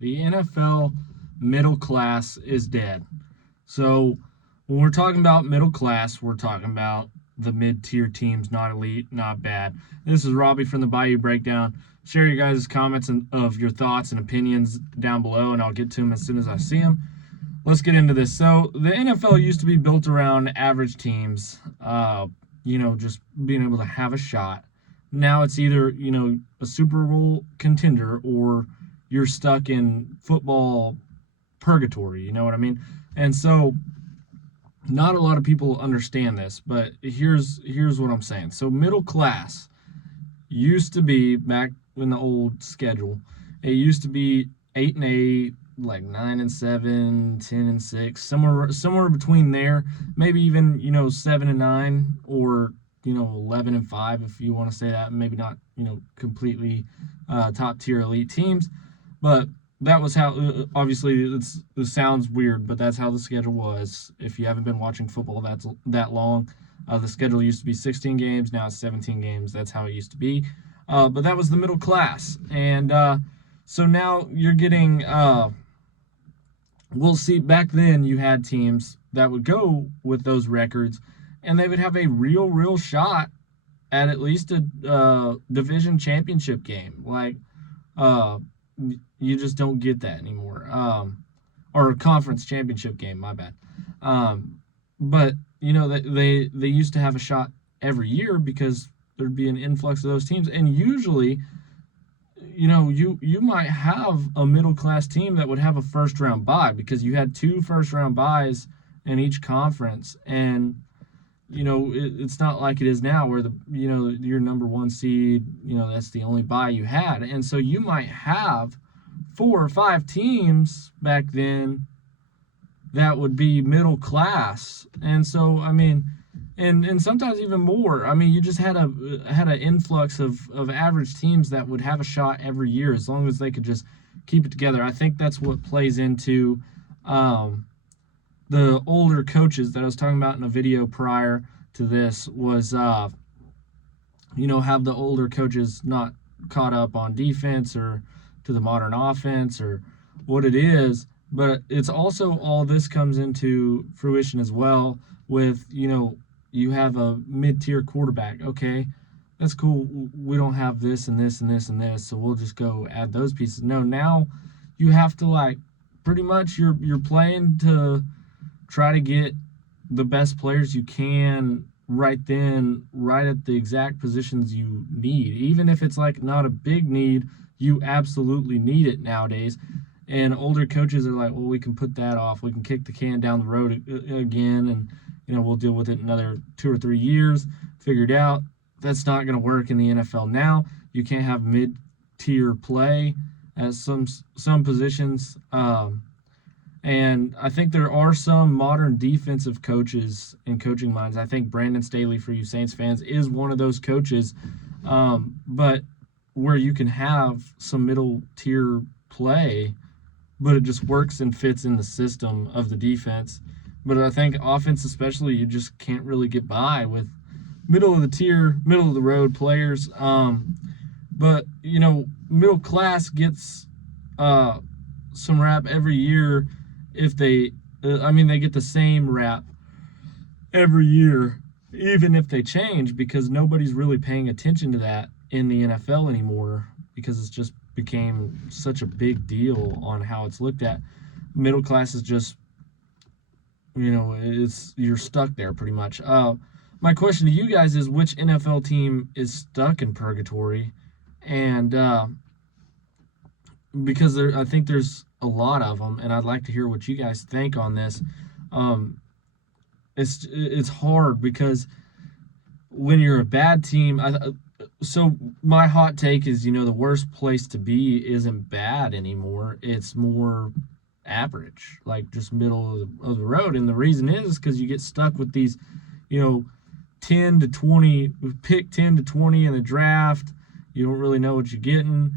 The NFL middle class is dead. So when we're talking about middle class, we're talking about the mid-tier teams, not elite, not bad. This is Robbie from the Bayou Breakdown. Share your guys' comments of your thoughts and opinions down below, and I'll get to them as soon as I see them. Let's get into this. So the NFL used to be built around average teams, just being able to have a shot. Now it's either, a Super Bowl contender or you're stuck in football purgatory, you know what I mean? And so not a lot of people understand this, but here's what I'm saying. So middle class used to be, back in the old schedule, it used to be 8-8, like 9-7, 10-6, somewhere between there. Maybe even 7-9, or 11-5 if you want to say that. Maybe not completely top tier elite teams, but that was how. Obviously, it sounds weird, but that's how the schedule was. If you haven't been watching football that long, the schedule used to be 16 games. Now it's 17 games. That's how it used to be. But that was the middle class, and so now you're getting. We'll see. Back then, you had teams that would go with those records, and they would have a real shot at least a division championship game. Like, you just don't get that anymore. Or a conference championship game, my bad. But they used to have a shot every year because there'd be an influx of those teams, and usually, you might have a middle class team that would have a first round bye because you had 2 first round byes in each conference, and it's not like it is now where your number 1 seed, that's the only bye you had. And so you might have 4 or 5 teams back then that would be middle class. And so, I mean, and sometimes even more. I mean, you just had an influx of average teams that would have a shot every year as long as they could just keep it together. I think that's what plays into the older coaches that I was talking about in a video prior to this was, have the older coaches not caught up on defense or to the modern offense or what it is. But it's also, all this comes into fruition as well with, you have a mid-tier quarterback. Okay, that's cool. We don't have this and this and this and this, so we'll just go add those pieces. No, now you have to, pretty much you're playing to try to get the best players you can right then, right at the exact positions you need. Even if it's not a big need, you absolutely need it nowadays. And older coaches are like, well, we can put that off. We can kick the can down the road again, and we'll deal with it another 2 or 3 years. Figure it out. That's not going to work in the NFL now. You can't have mid-tier play at some positions. And I think there are some modern defensive coaches and coaching minds. I think Brandon Staley, for you Saints fans, is one of those coaches. But where you can have some middle-tier play, but it just works and fits in the system of the defense. But I think offense especially, you just can't really get by with middle of the road players. But middle class gets some rap every year if they get the same rap every year, even if they change, because nobody's really paying attention to that in the NFL anymore because it's just became such a big deal on how it's looked at. Middle class is just, you're stuck there pretty much. My question to you guys is, which NFL team is stuck in purgatory? And because I think there's a lot of them, and I'd like to hear what you guys think on this. It's hard because when you're a bad team, so my hot take is, the worst place to be isn't bad anymore. It's more average, just middle of the road. And the reason is because you get stuck with these, 10 to 20, pick 10 to 20 in the draft. You don't really know what you're getting.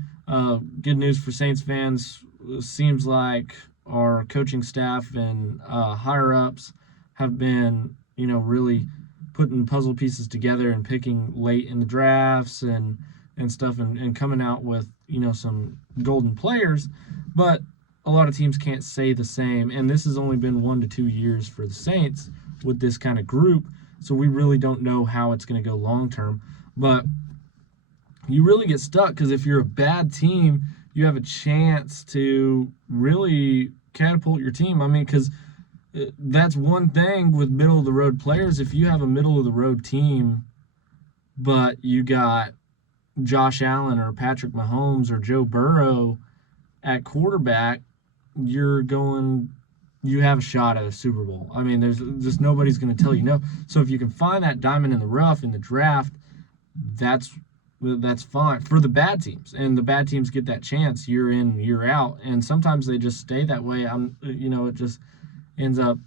Good news for Saints fans. Seems like our coaching staff and higher-ups have been, really putting puzzle pieces together and picking late in the drafts and stuff, and coming out with, some golden players, but a lot of teams can't say the same. And this has only been 1 to 2 years for the Saints with this kind of group, so we really don't know how it's going to go long term. But you really get stuck because if you're a bad team, you have a chance to really catapult your team. I mean, because that's one thing with middle-of-the-road players. If you have a middle-of-the-road team, but you got Josh Allen or Patrick Mahomes or Joe Burrow at quarterback, you have a shot at a Super Bowl. I mean, there's just nobody's going to tell you no. So if you can find that diamond in the rough in the draft, that's fine for the bad teams. And the bad teams get that chance year in, year out. And sometimes they just stay that way. It just ends up,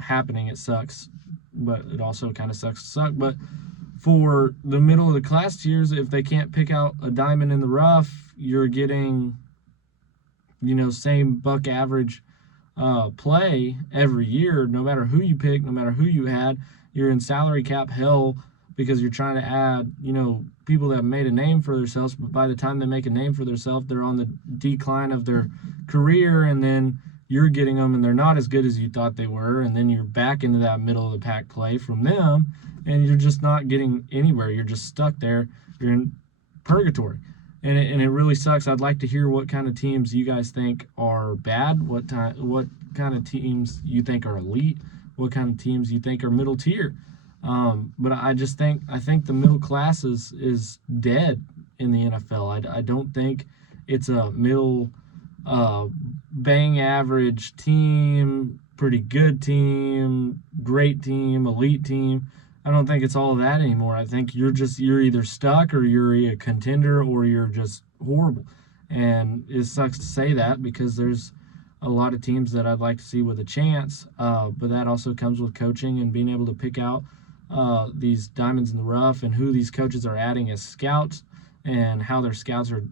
happening. It sucks, but it also kind of sucks to suck. But for the middle of the class tiers, if they can't pick out a diamond in the rough, you're getting, same buck average play every year, no matter who you pick, no matter who you had. You're in salary cap hell because you're trying to add, people that have made a name for themselves, but by the time they make a name for themselves, they're on the decline of their career, and then you're getting them and they're not as good as you thought they were, and then you're back into that middle of the pack play from them, and you're just not getting anywhere. You're just stuck there. You're in purgatory. And it really sucks. I'd like to hear what kind of teams you guys think are bad, what kind of teams you think are elite, what kind of teams you think are middle tier. But I think the middle class is dead in the NFL. I don't think it's a middle bang average team, pretty good team, great team, elite team. I don't think it's all of that anymore. I think you're either stuck or you're a contender or you're just horrible. And it sucks to say that because there's a lot of teams that I'd like to see with a chance. But that also comes with coaching and being able to pick out these diamonds in the rough and who these coaches are adding as scouts and how their scouts are,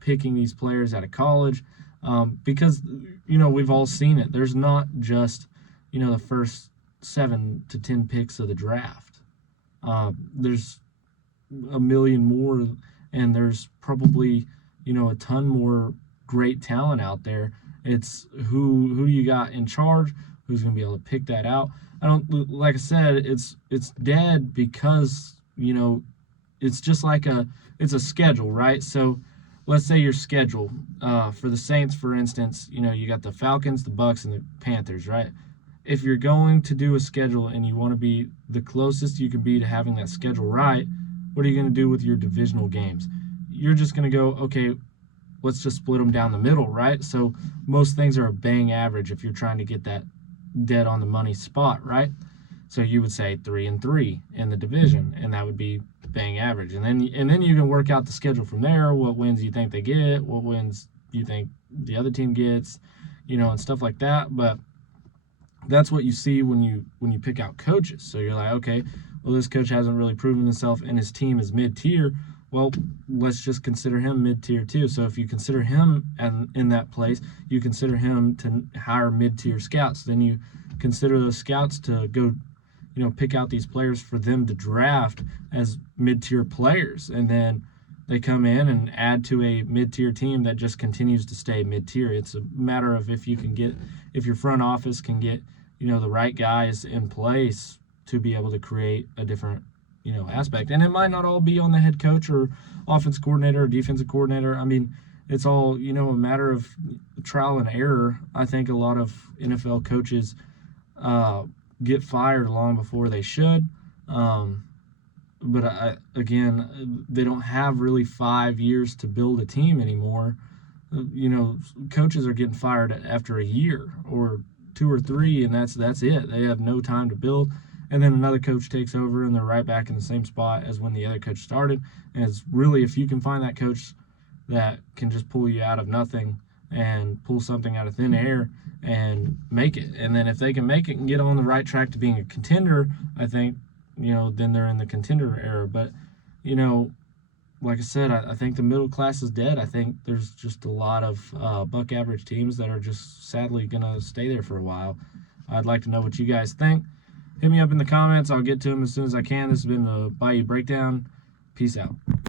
picking these players out of college. Because, we've all seen it. There's not just, the first 7 to 10 picks of the draft. There's a million more, and there's probably, a ton more great talent out there. It's who do you got in charge? Who's going to be able to pick that out? Like I said, it's dead because, it's just like it's a schedule, right? So let's say your schedule for the Saints, for instance, you got the Falcons, the Bucks, and the Panthers, right? If you're going to do a schedule and you want to be the closest you can be to having that schedule right, what are you going to do with your divisional games? You're just going to go, okay, let's just split them down the middle, right? So most things are a bang average if you're trying to get that dead on the money spot, right? So you would say 3-3 in the division, and that would be bang average. And then you can work out the schedule from there, what wins you think they get, what wins you think the other team gets, and stuff like that. But that's what you see when you pick out coaches. So you're like, okay, well, this coach hasn't really proven himself and his team is mid-tier. Well, let's just consider him mid-tier too. So if you consider him in that place, you consider him to hire mid-tier scouts. Then you consider those scouts to go, pick out these players for them to draft as mid-tier players. And then they come in and add to a mid-tier team that just continues to stay mid-tier. It's a matter of if your front office can get, the right guys in place to be able to create a different, aspect. And it might not all be on the head coach or offense coordinator or defensive coordinator. I mean, it's all, a matter of trial and error. I think a lot of NFL coaches get fired long before they should. But again, they don't have really 5 years to build a team anymore. Coaches are getting fired after a year or 2 or 3, and that's it. They have no time to build. And then another coach takes over, and they're right back in the same spot as when the other coach started. And it's really, if you can find that coach that can just pull you out of nothing and pull something out of thin air and make it. And then if they can make it and get on the right track to being a contender, I think, then they're in the contender era. But, like I said, I think the middle class is dead. I think there's just a lot of buck average teams that are just sadly going to stay there for a while. I'd like to know what you guys think. Hit me up in the comments. I'll get to them as soon as I can. This has been the Bayou Breakdown. Peace out.